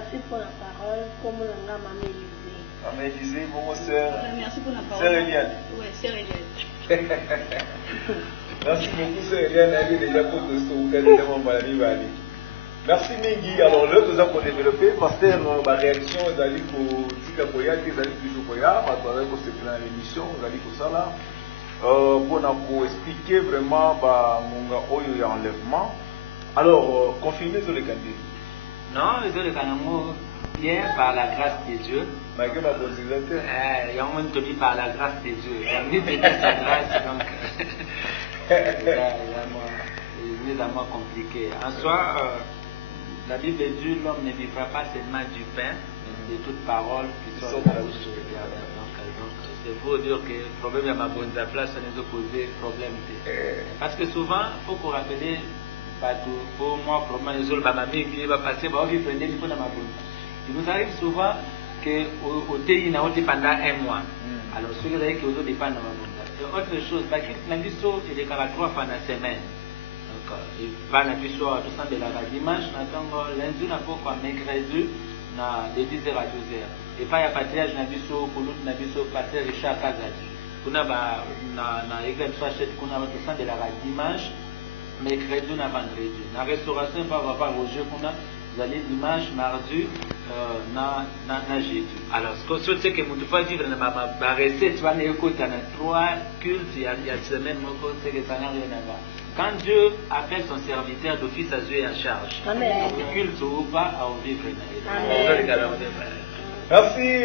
Merci pour la parole. Comme on a Maman Élisée. Maman Élisée, bon, sœur. Merci pour la parole. Sœur Eliane. Oui, sœur Eliane. Merci beaucoup, sœur Eliane. Elle est déjà pour te sauver, déjà mon mari. Merci Mingi. Alors là, nous avons développé, pasteur, ma réaction, vous allez pour Tika Koya, qui allez toujours Koya, maintenant que c'est dans l'émission, vous allez pour ça là. Pour expliquer vraiment mon oyo enlèvement. Alors, confirmez sur les candidats. Non, les autres canaux, bien par la grâce de Dieu. Mais que ma possibilité. Il y a un monde qui par la grâce de Dieu. Il y a une petite grâce, donc. C'est évidemment compliqué. En soi, la Bible dit l'homme ne vivra pas seulement du pain, mais de toute parole qui sort de la bouche de Dieu. Donc, c'est pour dire que le problème de ma bonne place, ça nous a posé problème. Parce que souvent, il faut qu'on rappelle. Pour moi, probablement, les autres, ma mère qui va passer, va vivre il faut dans ma bonne. Il nous arrive souvent qu'au TI, il y a pendant un mois. Alors, ceux qui ont dit qu'ils dépendent de ma bonne. Et autre chose, lundi soir, il est 3 fois dans la semaine. Donc, il va lundi soir, tout ça, de la dimanche, lundi, on a pourquoi mercredi, de 10h à 12h. Et pas il y a patriage lundi soir, pour l'autre, lundi soir, pasteur Richard Kazadi. On a l'exemple soit chez qu'on a tout ça de la dimanche. Mercredi ou vendredi. La restauration va avoir au jeu qu'on a, vous allez dimanche, mardi, jeudi. Alors, ce que c'est que vous devez vivre dans ma recette, tu vas écouter dans 3 cultes, il y a semaine, c'est que ça n'a rien à voir. Quand Dieu appelle son serviteur d'office à Dieu et en charge, donc le culte ou pas à vivre. Merci,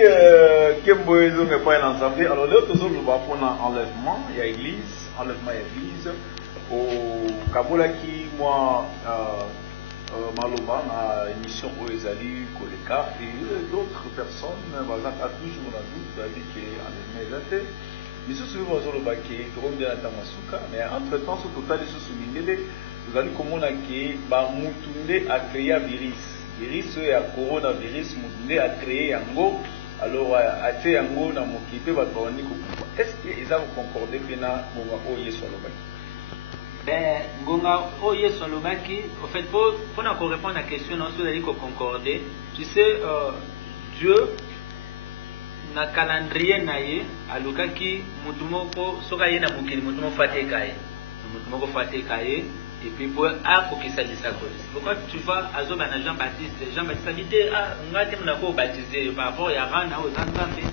Kemboezo n'est pas un ensemble. Alors, l'autre chose, nous va prendre enlèvement, il y a église, enlèvement et église. Au Kabolaki, moi, Maloba, à l'émission Oezali, Koleka, et d'autres personnes, par exemple, à toujours la doute, c'est-à-dire qu'en est mais ce que vous avez dit, mais entre-temps, ce total est souligné, vous allez comme on a créé, Moutoundé a créé un virus. Virus, il y a coronavirus, Moutoundé a créé un go. Alors, à créé un go, dans mon équipe, est-ce qu'ils ont concordé que na mon oye sur le bac? Ben, Ngonga, oye sur le bac, en fait, pour encore répondre à la question, on se dit qu'on concorde. Tu sais, Dieu, na calendrier naye aluka ki mutumoko soka yena mukili mutumo fate kaye mutumoko fate kaye et puis pour ako qui s'agit ça quoi. Pourquoi tu vois azo bana Jean-Baptiste a dit ngati mnako baptiser par rapport ya rana aux ensemble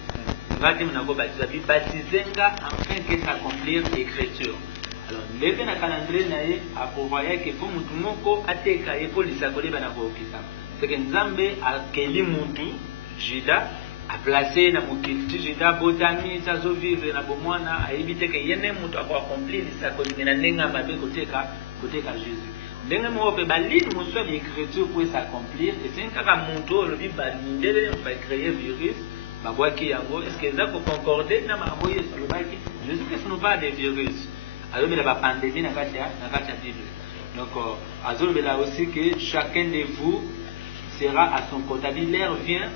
ngati mnako baptiser nga afin que s'accomplir l'écriture. Alors levé na calendrier naye a prévoyé que pour mutumoko ateka et pour lisakole bana ko kisa. C'est que Nzambe a keli mutu Juda a placé dans mon kiti Juda botami ça zo vivre na bomwana a éviter que yene mutu a accomplir lisakole na nenga mabe koteka Jésus. Ndenga mo pe balini mo soit l'écriture pour s'accomplir et c'est un cas mutu le bi balindele va créer virus ba boaki yango est-ce que ça peut concorder na maboye sur le baki Jésus Christ nous parle des virus. Alors mais la pandémie na katia Bible. Donc azol là aussi que chacun de vous sera à son côté. L'air vient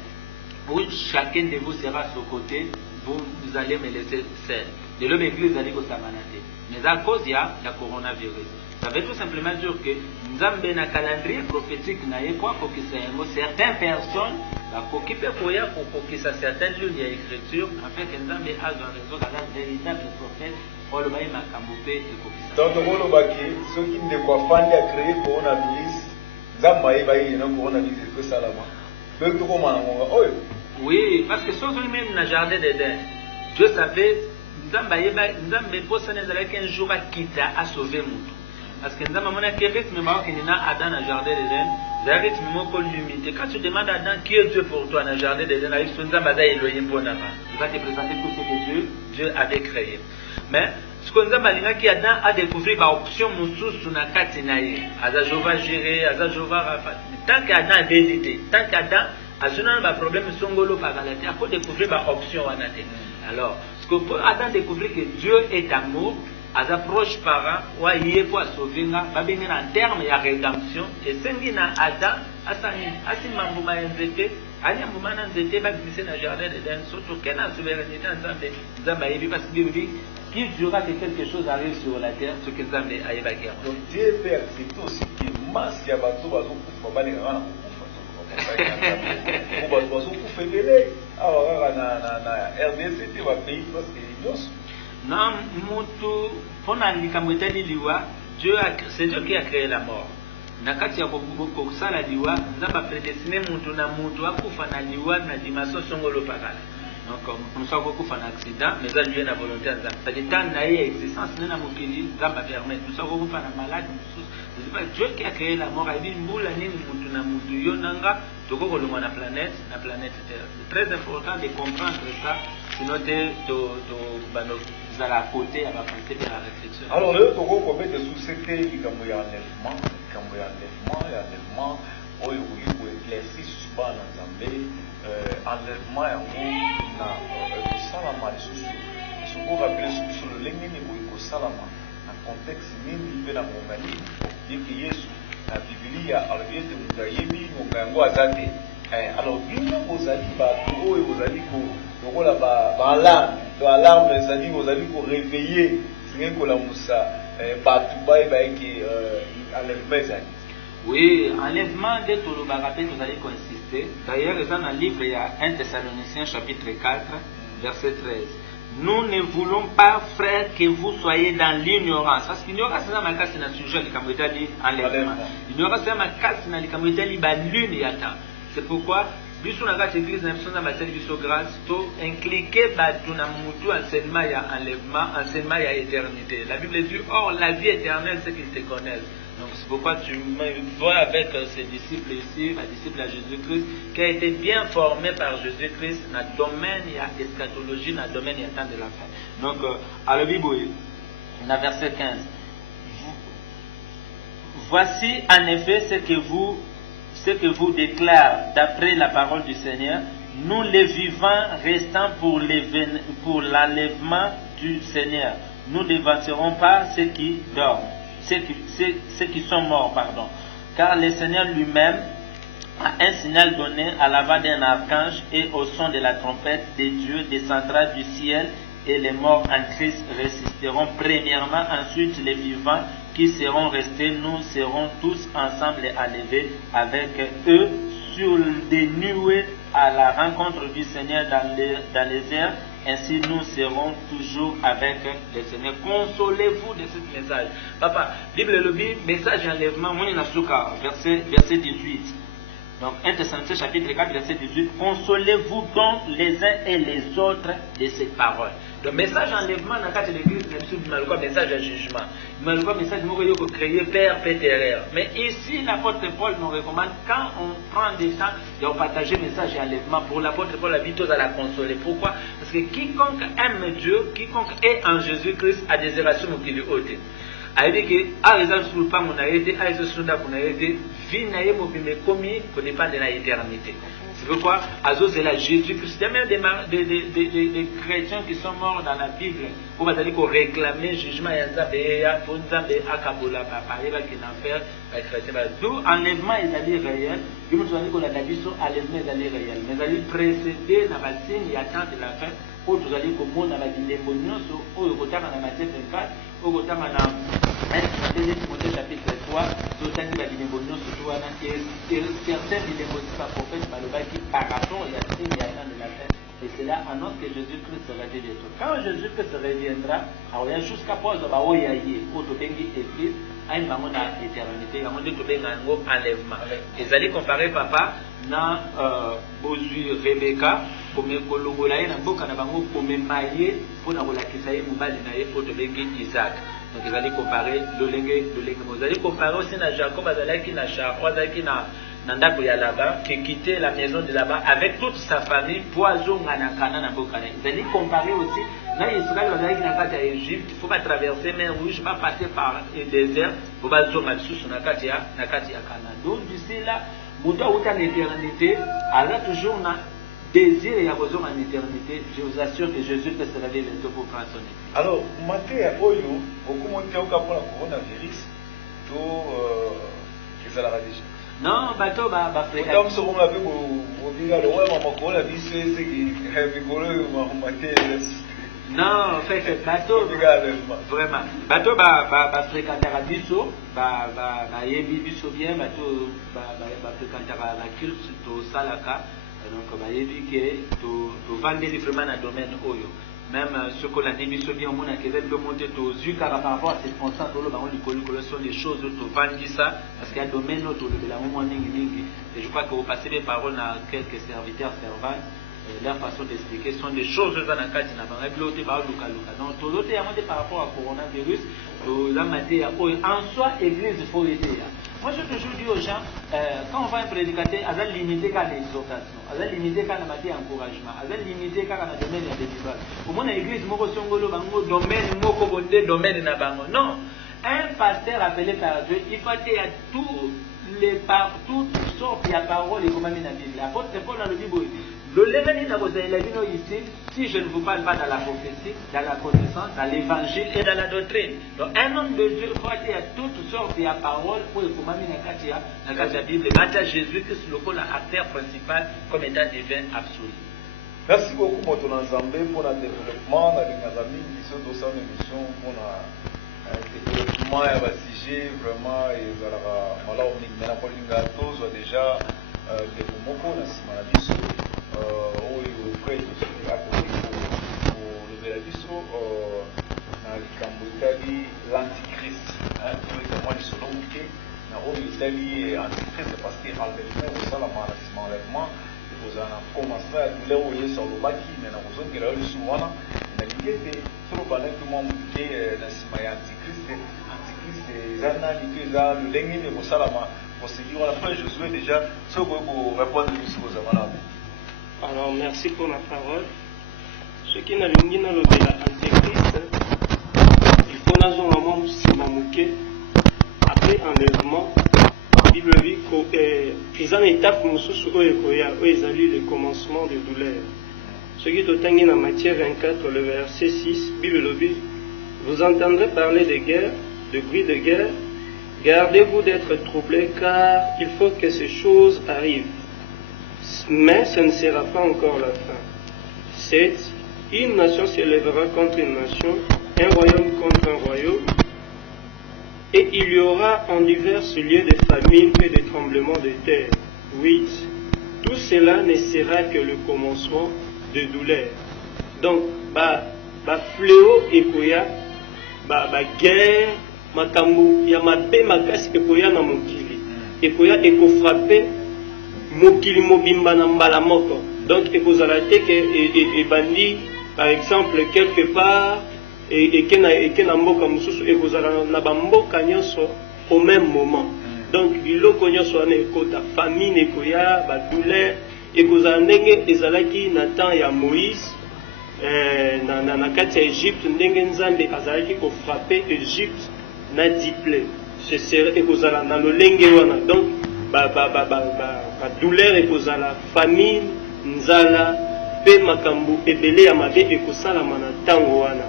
où chacun de vous sera à son côté, vous allez me laisser seul. De l'homme église, vous allez vous samanate. Mais à cause il y a le coronavirus. Ça veut tout simplement dire que nous avons un calendrier prophétique, pour que certaines personnes, pour que certaines lignes d'écriture, afin que nous avons raison dans un véritable prophète, pour le bail Makamboupe et pour que ça. Donc, ceux qui ne doivent pas créer le coronavirus, oui, parce que si on est même dans le jardin d'Éden, Dieu savait, nous avons posé qu'un jour à quitter à sauver le monde. Parce que nous avons un rythme qui est dans le jardin d'Éden, c'est un rythme limité. Quand tu demandes à Adam qui est Dieu pour toi dans le jardin d'Éden, il va te présenter tout ce que Dieu avait créé. Mais ce que nous avons dit, Adam a découvert l'option sur la Katinaï. Azajova géré, Azajova rafat. Tant qu'Adam a hésité, tant qu'Adam a un problème, il faut découvrir l'option. Alors, ce que pour Adam découvrir que Dieu est amour, à approche par il faut sauver, en termes de rédemption, et c'est Adam, Asi Mambouma Nzete, Ali Mambouma Nzete, va glisser dans le jardin d'Éden, surtout qu'il y a une souveraineté en Zambie, parce qu'il dit qu'il durera que quelque chose arrive sur la terre, ce que Zambie a évacué. Donc Dieu peut accepter aussi que masse Yabato va nous faire mal. Pour bato bazokufa ebele awa kaka na RDC te bapays presque nyonso. Non, mutu pona likambo etali liwa, c'est Dieu qui a créé la mort. Nakati ya kokosala liwa, nzamba prédestiné mutu na mutu akufa na liwa na dimension songolo pakala. Donc nous sommes beaucoup en accident, mais ça lui est la volonté de ça. C'est temps d'ailleurs existence, nous n'avons pas dit, ça va permettre. Nous sommes beaucoup en malade, c'est pas Dieu qui a créé la mort. Il dit, nous l'année nous na mutu yonanga, tout comme le monde la planète Terre. C'est très important de comprendre ça, sinon tu vas à côté, à la pensée de la réflexion. Alors là, tu vois combien de sociétés qui ont enlèvement, oyo éclairci souvent dans Zambie, enlèvement na salama lisusu soko rappelé sur le lengeni ko salama na contexte nini pe na mongali yiki Yesu na Biblia alobete mutayebi ngongo azate alors bino bozali bato oyo bozali ko lokola ba alarme ezali bozali ko réveiller singe ko la musa bato bayeki enlèvement ezali. Oui, enlèvement de Touloubarapé, vous allez consister. D'ailleurs, dans le livre, il y a 1 Thessaloniciens chapitre 4, verset 13. Nous ne voulons pas, frères, que vous soyez dans l'ignorance. Parce qu'il n'y aura pas de cas dans le sujet de l'enlèvement. Il n'y aura pas de cas dans le lune et attend. C'est pourquoi, plus on a l'église, on a la grâce, to impliquer batuna mutu enseignement il y a enlèvement, enseignement il y a éternité. La Bible dit, or la vie éternelle, c'est qu'ils te connaissent. Donc c'est pourquoi tu vois avec ces disciples ici, un disciple à Jésus-Christ, qui a été bien formé par Jésus-Christ dans le domaine il y a eschatologie, dans le domaine il y a temps de la fin. Donc à la Bible, on a verset 15. Voici en effet ce que vous déclare d'après la parole du Seigneur, nous les vivants restant pour l'enlèvement du Seigneur. Nous ne devancerons pas ceux qui dorment. Ceux qui sont morts, pardon. Car le Seigneur lui-même a un signal donné à la voix d'un archange et au son de la trompette de Dieu descendra du ciel et les morts en Christ résisteront premièrement, ensuite les vivants qui seront restés, nous serons tous ensemble enlevés avec eux sur des nuées à la rencontre du Seigneur dans les airs. Ainsi nous serons toujours avec le Seigneur. Consolez-vous de ce message. Papa, Bible le dit, message d'enlèvement, verset 18. Donc 1 Thessaloniciens chapitre 4, verset 18. Consolez-vous donc les uns et les autres de ces paroles. Le message d'enlèvement dans le cadre de l'église, c'est un message de jugement. Un message de créer père, pétérère. Mais ici, l'apôtre Paul nous recommande, quand on prend des temps, de partager le message d'enlèvement, pour l'apôtre Paul, la vie à la consoler. Pourquoi? Parce que quiconque aime Dieu, quiconque est en Jésus-Christ, a des relations qui lui ôtent. C'est-à-dire que, à raison sur le pas, on a été, à raison sur le pas, on a été, vie n'a pas commis, qu'on dépend de l'éternité. C'est pourquoi, Azo, c'est la Jésus-Christ. Il y a même des chrétiens qui sont morts dans la Bible pour réclamer le jugement. Il y a des Akabola, Papa, il y a des enfer, les chrétiens. D'où enlèvement est allé réel. Il me semble que la Daviso, enlèvement est allé réel. Mais il allait précéder dans la signe, il y a tant de la fin. Où vous allez comme on a dit les monuments, où vous avez dans Matthieu 24, où vous avez dans 1 Timothée chapitre 3, vous avez dans les monuments, surtout et certains des prophètes par rapport à la signe, il y a tant de la fin. Et c'est là annonce que Jésus-Christ sera dit. Quand Jésus-Christ reviendra, il y a jusqu'à pause de Baoyaye, où tu bengi église, à une maman dans l'éternité, il y a un moment de enlèvement. Et vous allez comparer papa dans Bozu Rebecca, comme Kolongola, et dans Boka Nabango, comme Maye, pour la Kisaïe, Moubali, pour te bengi Isaac. Donc vous allez comparer le lengue. Vous allez comparer aussi dans Jacob, Azalaki, na Chakwa, Azalaki, Nandako ya là-bas, qui quittait la maison de là-bas avec toute sa famille, poison Ganakana, Nabokane. Vous allez comparer aussi, là, Israël, Azalaki, Nakata, Égypte, il ne faut pas traverser mer rouge, pas passer par le désert, il faut pas zoom sous Nakati ya Kana. Donc d'ici là, Mouta Outa l'éternité, alors toujours na désir et à besoin en éternité, je vous assure que Jésus peut se révéler bientôt pour prendre son église. Alors, Matéa Oyo, beaucoup monté au cap pour la coronavirus, tout qu'ils la radicale. Non, bateau, fréquent. Comme ce qu'on a vu, on dit, alors, ouais, maman, coronavirus, c'est qui est rigolo, maté. Non, en fait, bateau, vraiment. Bateau, fréquenter à biso, yebi biso bien, bateau, fréquenter à la culte, to salaka, donc, yebi que, to vendre vraiment dans le domaine oyo. Même ce qu'on a dit biso bien, on a qu'elle peut monter aux yeux, car par rapport à cette conscience, le sont des choses, to vendre ça, parce qu'il y a un domaine autour de la moment ningi. Et je crois que vous passez les paroles à quelques serviteurs, servantes. Leur façon d'expliquer sont des choses dans la carte n'a pas réglé par donc tout l'autre par rapport au coronavirus la matière en soi église faut aider. Moi je toujours dis aux gens quand on va un prédicateur à limiter qu'à l'exhortation à limiter qu'à la matière encouragement à limiter qu'à la domaine de débat au moins l'église moko songolo bango domaine moko bonde domaine na bango non un pasteur appelé par Dieu il faut qu'il y a toutes sortes de paroles et comment la Bible l'apôtre Paul dans le Bible si je ne vous parle pas dans la prophétie, dans la connaissance, dans l'évangile et dans la doctrine. Donc un homme de Dieu croit qu'il y a toutes sortes de paroles pour le dans la Bible. Maintenant Jésus-Christ le acteur principal comme étant divin absolu. Merci beaucoup pour ton ensemble pour le développement dans les Kazami qui sont dans son émission pour le développement et le sujet vraiment et voilà on est maintenant tous déjà des moments dans ce maladie. Oyo frère Jésus a côté pour lever la biso na likambo itali l'antichrist comment ils sont donc na oyo itali antichrist parce que enlèvement osalama na nsima enlèvement ekozala na commence ya douleur oyo yesu alobaki me na kozongela yo lisusu wana nalingi ete solo bandaki mwa moke na nsima ya antichrist eza nani to eza lolenge nini ekosalama procédure wana frère Josué déjà soki okoki korépondre biso kozala malamu. Alors, merci pour la parole. Ce qui n'a l'ungin à l'antéchrist, il faut dans un moment simamouké, après enlèvement, la Bible dit qu'ils ont une étape où ils ont lu le commencement de douleur. Ce qui est au en Matthieu 24, le verset 6, Bible dit, vous entendrez parler de guerre, de bruit de guerre, gardez-vous d'être troublés, car il faut que ces choses arrivent. Mais ce ne sera pas encore la fin. 7. Une nation s'élèvera contre une nation, un royaume contre un royaume, et il y aura en divers lieux des famines et des tremblements de terre. 8. Tout cela ne sera que le commencement de douleur. Donc, fléau et koya, guerre, makambu, yamabe makasi et koya na mokili, et koya et ko frapper. Mokili mobimba na mbala moko. Donc ekozala te ke ebandi par exemple quelque part et na mboka mususu ekozala na bamboka nyonso au même moment. Donc biloko nyonso wana ekota famine ekoya ba douleur ekozala ndenge ezalaki na temps ya Moïse na kati ya Égypte ndenge Nzambe azalaki ko frapper Égypte na diple. Ce serait ekozala na lolenge wana. Donc douleur ekozala famine nzala pe makambu ebele ya mabe ekosalama na ntango wana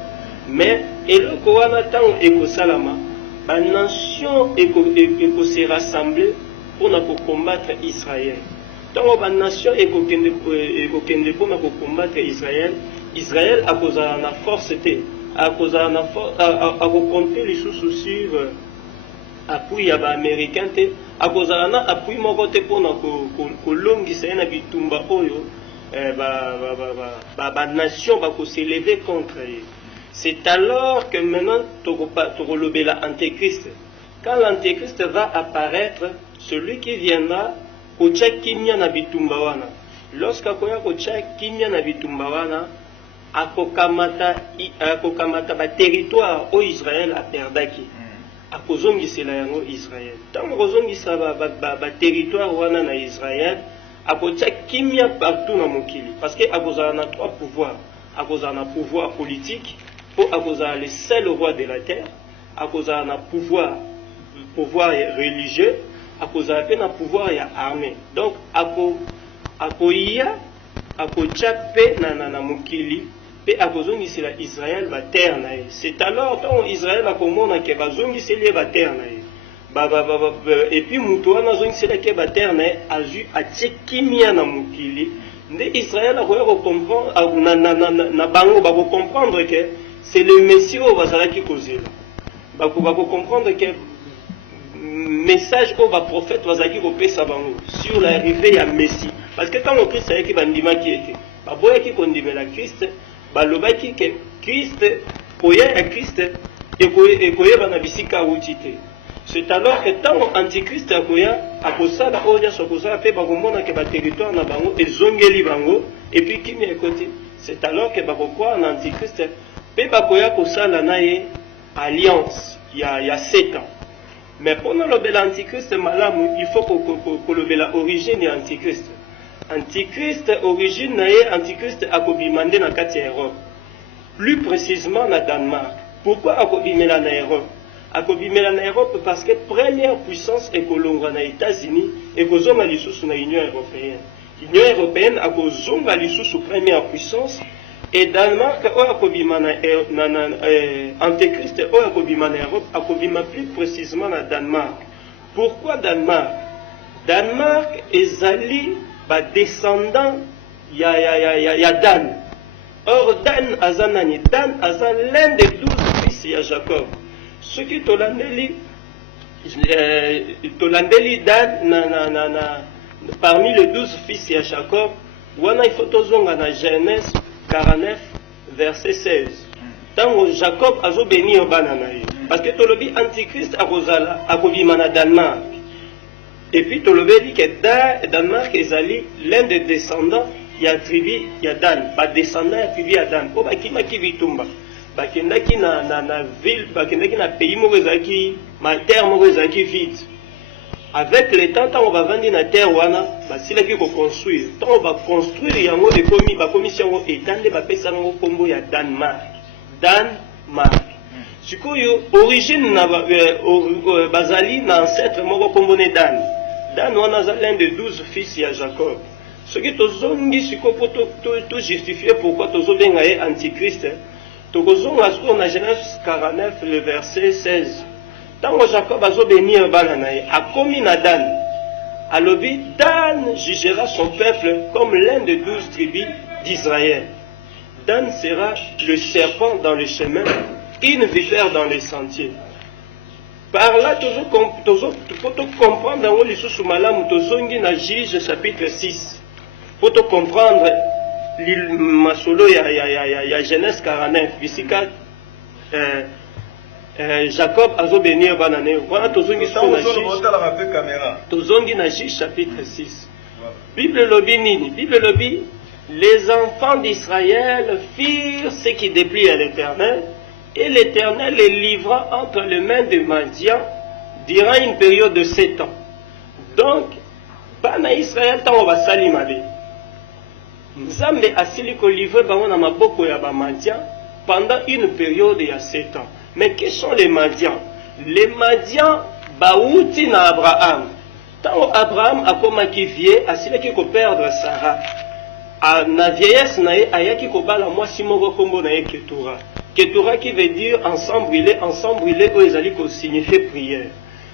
mais eloko wana ntango ekosalama banation ekose rassembler mpona kokombattre Israël ntango banation ekokende mpona kokombattre Israël akozala na force te akozala na akokonte lisusu sur appui ya baaméricain te akozala na appui moko te mpona kolongisa ye na bitumba oyo banation bakoseleve contre ye. C'est alors que maintenant tokolobela antéchrist. Quand l'antéchrist va apparaître, celui qui viendra kotia kimia na bitumba wana. Lorsqu'akoya kotia kimia na bitumba wana, akokamata territoire au Israël aperdaki. Akozongisela yango Israël. Tant kozongisa territoire wana na Israël, akotia kimia partout na mokili. Parce que akozala na trois pouvoirs. Akozala na pouvoir politique, pour akozala le seul roi de la terre. Akozala na pouvoir religieux, akozala pe na pouvoir ya armée. Donc akoya akotia pe na mokili. Israël va terre na ye. C'est alors quand Israël a commandé que bazongiseli va terre na ye. Et puis mutu wana zongiseli ke ba terre na ye azu atie kimia na mokili nde Israël akoya comprendre na bango ba comprendre que c'est le Messie au bazalaki kozela ba comprendre que message au va prophète bazalaki kopesa bango sur l'arrivée ya Messie parce que quand le Christ ayaki bandimaki ete baboyaki kondimela Christ balobaki que Christ koya ya Christ ekoyeba na bisika awuti te. C'est alors que tant antichrist akoya akosala oya sokosala pe bakomona ke ba territoire na bango ezongeli bango et puis kimia ekote. C'est alors que bakokwa na antichrist pe bakoya kosala naye alliance ya 7 ans. Mais pendant le antichrist malamu il faut que le origine ya antichrist. Antichrist origine naye antichrist akobimande na kati ya Europe. Plus précisément na Danemark. Pourquoi akobimela na Europe? Akobimela na Europe parce que première puissance ekolonga na États-Unis et kozonga lisusu na Union européenne. Union européenne akozonga lisusu première puissance et Danemark oyo akobima na antéchrist oyo akobima na Europe akobima plus précisément na Danemark. Pourquoi Danemark? Danemark ezali ba descendant ya Dan. Or Dan azanani, Dan azan l'un des 12 fils ya Jacob. Ce qui tolandeli Dan parmi les 12 fils ya Jacob, wana il faut tozonga na Genèse 49 verset 16. Tango Jacob azo bénir bana na ye. Parce que tolobi antichrist akozala akobima na Danemark. Et puis tolobi dit que Danemark ezali l'un des descendants ya tribu ya Dan, ba descendant ya tribu ya Dan. Po bakimaki bitumba. Bakendaki na ville, bakendaki na pays moko ezalaki, ma terre moko ezalaki vide. Avec le temps, on va vendre na terre wana, basilaki ko construire. Tant on va construire yango ekomi, bakomi yango etande bapesa yango kombo ya Danemark. Danemark. Sikoyo origine na bazali na ancêtre moko kombo ne Dan. Dan wana za l'un des 12 fils ya Jacob. Ce qui tozongi siko pour tout justifier pourquoi tozobenga ye antichrist. Tokozonga siko na Genèse 49 le verset 16. Tango Jacob azo bénir bana na ye akomi na Dan. Alobi Dan jugera son peuple comme l'un des 12 tribus d'Israël. Dan sera le serpent dans le chemin, une vipère dans les sentiers. Par là, toujours comprendre dans le sous malamu tozongi na Juge chapitre 6. Pour te comprendre masolo ya Genèse 49 bisika Jacob azo bénir banane. Voilà tozongi na Juge chapitre 6. Bible lobi nini? Bible lobi les enfants d'Israël firent ce qui déplut à l'Éternel. Et l'Éternel les livra entre les mains de Madian durant une période de 7 ans. Donc, bana Israël tango basali mabe. Nzambe asili ko livrer bango na maboko ya ba Madian pendant une période de 7 ans. Mais qui sont les Madians? Les Madians bauti na Abraham. Tango Abraham akomaki vie asili ko perdre Sarah. Na vieillesse na ye ayaki ko bala mwasi moko kombo na ye Ketura. Ketura qui veut dire ensemble brûler où ezali ko signifier prière.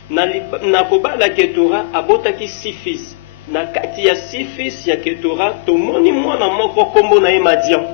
Na kobala Ketura abotaki 6 fils. Na kati ya 6 fils ya Ketura tomoni mwana moko kombo na ye Madian.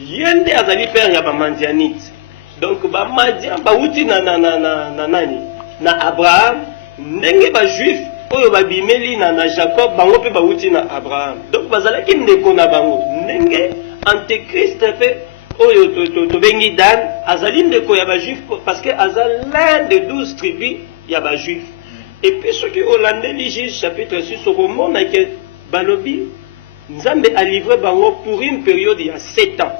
Yende azali père ya ba Madianite. Donc ba Madian bauti na nani? Na Abraham ndenge ba juif oyo babimeli na Jacob bango pe bauti na Abraham. Donc bazalaki ndeko na bango ndenge antéchrist pe oyo to bengi Dan azali ndeko ya ba juif parce que azal l'un des 12 tribus ya ba juif. Et puis ceux qui Hollandais Juge chapitre 6 au moment que balobi Nzambe a livré bango pour une période de 7 ans.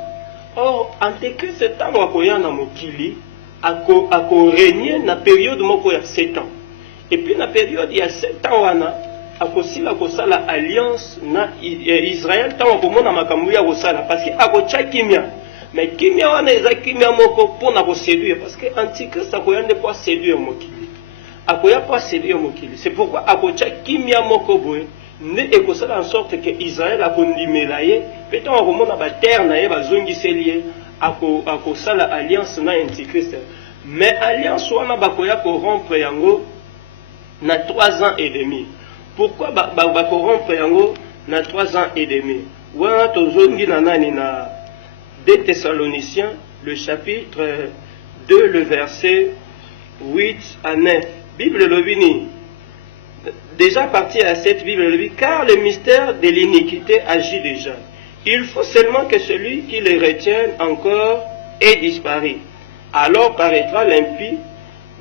Or antéchrist tango akoya na mokili ako régner na période moko ya 7 ans. Et puis na période ya 7 ans wana akosila kosala alliance na Israël tango komona makambo ya kosala parce que akocha kimia. Mais kimia wana eza kimia moko pona ko séduire parce que antichrist akoya ne pas séduire mokili. Akoya pas séduire mokili. C'est pourquoi akocha kimia moko boye ne ekosala en sorte que Israël akondimela ye peut-être akomona ba terre na ye bazongiseli ye akosala alliance na antichrist. Mais alliance wana bakoya ko rompre yango na 3 ans et demi. Pourquoi corrompre yango na 3 ans et demi? wana tozongi na nani na 2 Thessaloniciens le chapitre 2 le verset 8 à 9. Bible lobini. Déjà parti à cette Bible lobini, car le mystère de l'iniquité agit déjà. Il faut seulement que celui qui le retienne encore ait disparu. Alors paraîtra l'impie,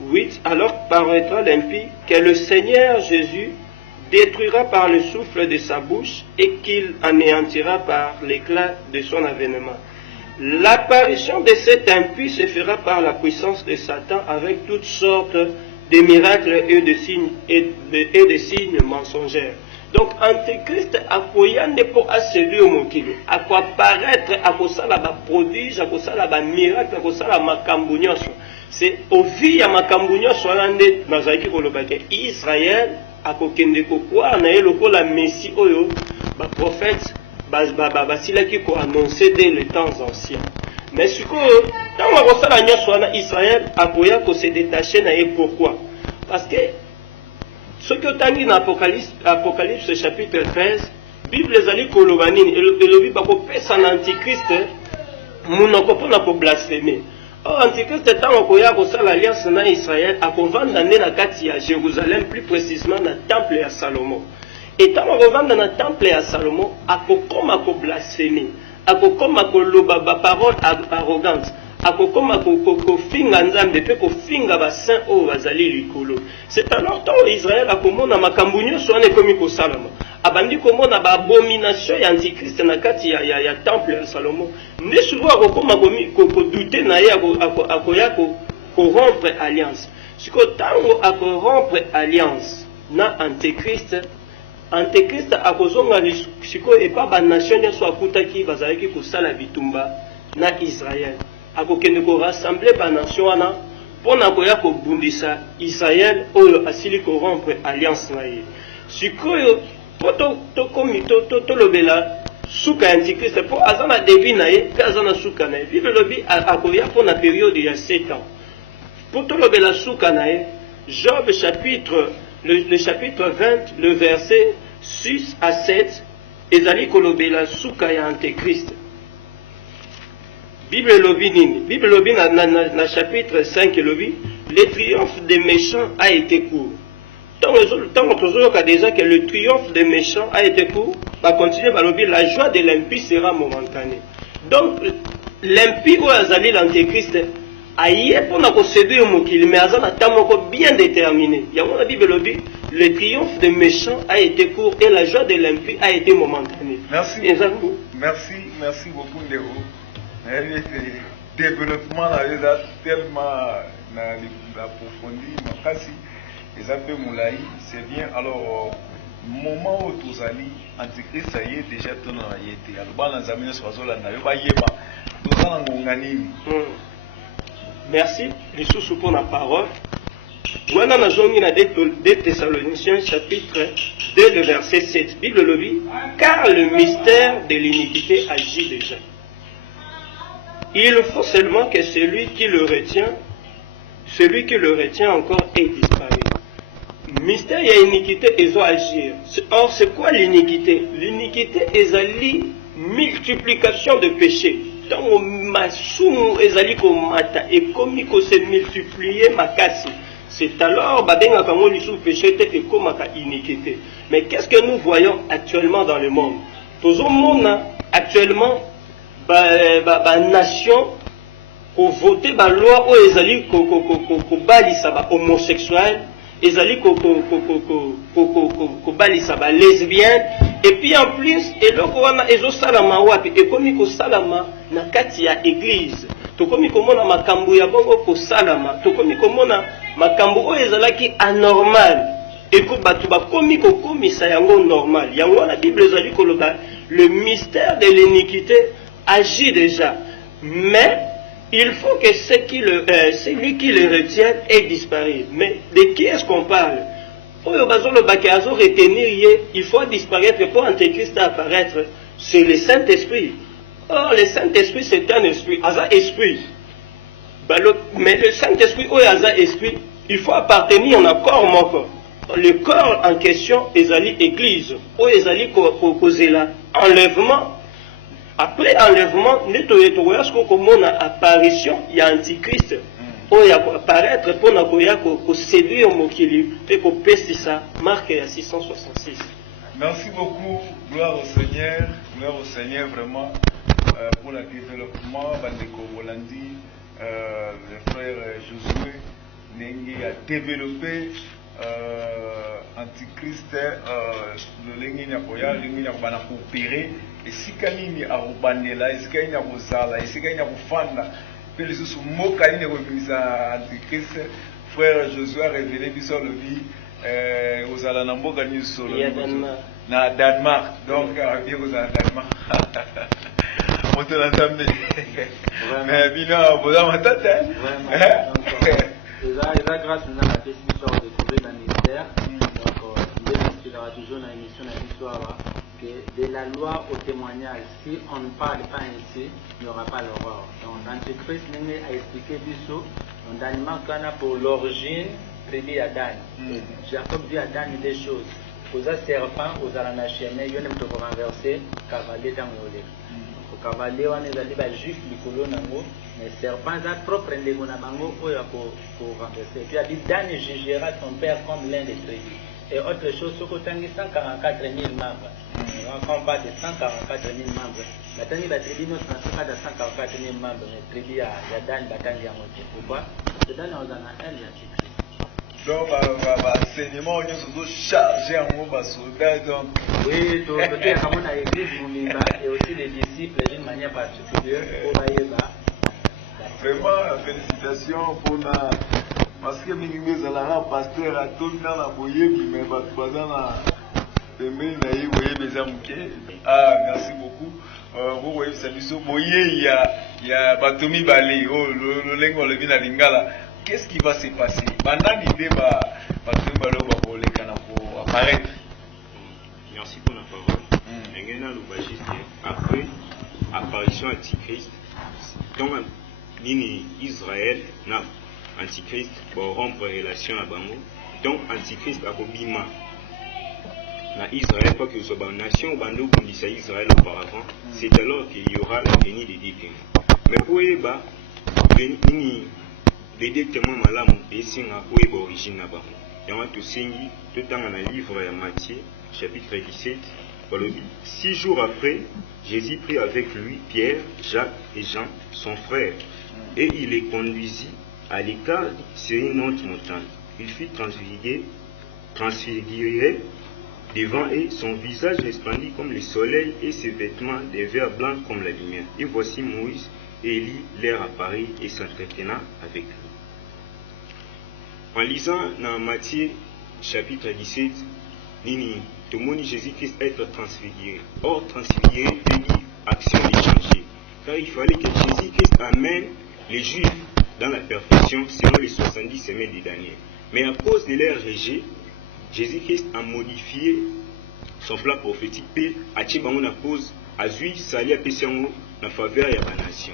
8, alors paraîtra l'impie que le Seigneur Jésus détruira par le souffle de sa bouche et qu'il anéantira par l'éclat de son avènement. L'apparition de cet impie se fera par la puissance de Satan avec toutes sortes de miracles et de signes mensongers. Donc, Antéchrist akoya ne po aséduire mokili, akoapparaître, akosala ba prodige, akosala ba miracle, akosala makambo nyonso. C'est au vie ya makambo nyonso wana nde nazalaki koloba ke Israël akokende kokwa na ye lokola Messie oyo ba prophète basilaki ko annoncer dès les temps anciens. Mais sikoyo ntango akosala nyonso wana Israël akoya ko se détacher na ye. Pourquoi? Parce que ce que tangi na Apocalypse chapitre 13, Bible ezali koloba nini elobi bakopesa na Antichrist munoko mpona koblaspheme. Or Antichrist ntango akoya kosala alliance na Israël akovanda nde na kati ya Jérusalem, plus précisément na temple ya Salomon. Et ntango akovanda na temple ya Salomon akokoma koblaspheme, akokoma koloba baparole arrogante, akokoma kofinga nzambe pe kofinga basaint oyo bazali likolo. C'est alors tant Israël akomona makambo nyonso wana ekomi kosalama, abandi komona baabomination ya Antichrist na kati ya temple ya Salomon, nde souvent akokoma kodute na ye akoya korompre alliance. Siko tango akorompre alliance na Antichrist akozonga siko epa banation nyonso akutaki bazalaki kosala bitumba na Israël. Akokende ko rassembler ba nation wana pona koya ko bundisa Israël oyo asili ko rompre alliance na ye. Sikoyo poto to lobela suka Antichrist po azana devi na ye pe azana suka na ye. Bible lobi akoya pona période ya 7 ans. Poto lobela suka na ye, Job chapitre le chapitre 20 le verset 6 à 7 ezali kolobela suka ya Antichrist. Bible lobi nini? Bible lobi na chapitre 5 lobi, le triomphe des méchants a été court. Tant que déjà que le triomphe des méchants a été court, va continuer par lobi, la joie de l'impie sera momentanée. Donc l'impie ou azali l'Antéchrist aye pour na séduire mokili, mais azana tamoko bien déterminé. Yango la Bible lobi, le triomphe des méchants a été court et la joie de l'impie a été momentanée. Merci. Merci beaucoup Ndeo. Le développement là tellement approfondi, c'est bien. Alors, moment où tous allez, Antichrist ça y est déjà tout dans la yété. Alors, dans les amis sur merci. Les sous pour la parole. Voilà la journée de 2 Thessaloniciens chapitre 2 le verset 7. Bible le dit, car le mystère de l'iniquité agit déjà. Il faut seulement que celui qui le retient encore ait disparu. Mystère et iniquité, ils vont agir. Or, c'est quoi l'iniquité? L'iniquité est la multiplication de péchés. Tant masumu ezali komata et comme il se multiplier makasi. C'est alors badenga kango lisu péché et komaka iniquité. Mais qu'est-ce que nous voyons actuellement dans le monde? Tout le monde actuellement ba nation ko voter ba loi o ezali ko balisa ba homosexuel, ezali ko balisa ba lesbienne, et puis en plus eloko wana ezo salama wapi ekomi ko salama na kati ya église. Tokomi komona makambo ya bongo ko salama, tokomi komona makambo o ezalaki anormal et ko batu ba komi ko komisa yango normal. Yango la Bible ezali koloba le mystère de l'iniquité agit déjà, mais il faut que celui qui le retient ait disparu. Mais de qui est-ce qu'on parle? Il faut disparaître pour Antéchrist apparaître. C'est le Saint-Esprit. Or, le Saint-Esprit, c'est un esprit. Asa esprit. Mais le Saint-Esprit, ou Asa esprit, il faut appartenir à un corps mort. Le corps en question, ezali église, ou ezali causer là, enlèvement Après enlèvement, nous avons comme une apparition, il y a Antichrist. Il apparaître pour séduire mon kili et pour pester ça. Marc 666. Merci beaucoup, gloire au Seigneur vraiment pour le développement. Bandeko Bolandi, le frère Josué, Nengi a développé Antichrist, le Lengi Nyakoya, Lengi Nyakobana coopérer, et si Kanini a Rubanela, et si Kanini a Rosala, et si Kanini a Rufanda, puis les autres mots Kanini a remis à Antichrist, frère Josué a révélé sur le vie. Aux Alanambo gagnent sur le Danemark, donc bien aux Danemark. On te l'entend bien. Mais bien, vous avez entendu. Et là, grâce à la question de trouver le ministère, donc il y aura toujours une émission dans l'histoire que de la loi au témoignage, si on ne parle pas ainsi, il n'y aura pas l'horreur. Donc l'Antichrist a expliqué Bissot, on Danemark pour l'origine. Tribu Adam. Jacob dit à Dan des choses. Aux serpents, aux alanachemés, il y a un peu renversé, cavalier dans le au cavalier, on est allé juif, Nicolo Nango, mais serpent, ça propre, les Gonabango, pour renverser. Puis il a dit Dan jugera ton père comme l'un des tribus. Et autre chose, ce côté 144 000 membres. On parle de 144 000 membres. La tribu, nous ne pas de 144 000 membres, mais tribu à Dan, Batani à moitié. Pourquoi? Parce que Dan, on en a un, il y a Jésus. Donc, l'enseignement, on est surtout chargé en mots soldats. Donc, oui, tout le monde a l'église et aussi les disciples d'une manière particulière. Vraiment, félicitations pour la. Parce que nous avons un pasteur à tout dans la boyer, mais pas dans la. Ah, merci beaucoup. Vous voyez, c'est du boyer, il y a Batomi Balé, le lingo le vin à Lingala. Qu'est-ce qui va se passer? Merci pour la parole. Après apparition Antichrist, donc Israël n'a Antichrist pour rompre relation à Bango. Donc Antichrist a Bobima. Na Israël, pas que ce soit une nation, Bando comme disait Israël auparavant, c'est alors qu'il y aura la venue des deux témoins. Mais pour Eba, les deux témoins malamu et singa ou Eba origine là-bas. Et on a tout signé, tout dans le livre de Matthieu, chapitre 17, 6 jours après, Jésus prit avec lui Pierre, Jacques et Jean, son frère, et il les conduisit à l'écart sur une autre montagne. Il fut transfiguré devant eux, son visage resplendit comme le soleil et ses vêtements des verres blancs comme la lumière. Et voici Moïse et Élie leur apparut et s'entretenant avec lui. En lisant dans Matthieu chapitre 17, tout le monde Jésus-Christ être transfiguré. Or, transfiguré veut dire action échangée. Car il fallait que Jésus-Christ amène les Juifs dans la perfection selon les 70 semaines de Daniel. Mais à cause de leur rejet, Jésus-Christ a modifié son plan prophétique et a tiré à cause à Zui, Sali a péché en faveur de la nation.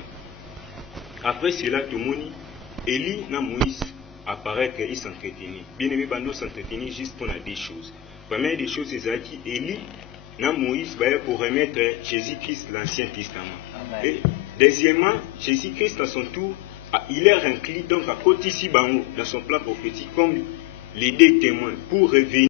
Après cela, tout le monde, Élie et Moïse apparaît qu'ils s'entretenaient. Bien aimé, nous s'entretenir juste pour deux choses. Première des choses, c'est que Élie et Moïse pour remettre Jésus-Christ l'Ancien Testament. Amen. Et deuxièmement, Jésus-Christ à son tour, il est inclus donc à côté ici dans son plan prophétique comme les deux témoins pour revenir.